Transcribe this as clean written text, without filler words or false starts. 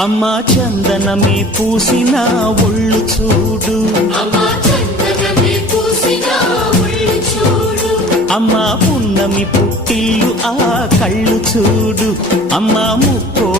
అమ్మా చందనమే పూసిన ఒళ్ళు చూడు, అమ్మా పున్నమి పుట్టిల్లు ఆ కళ్ళు చూడు, అమ్మా ముక్కో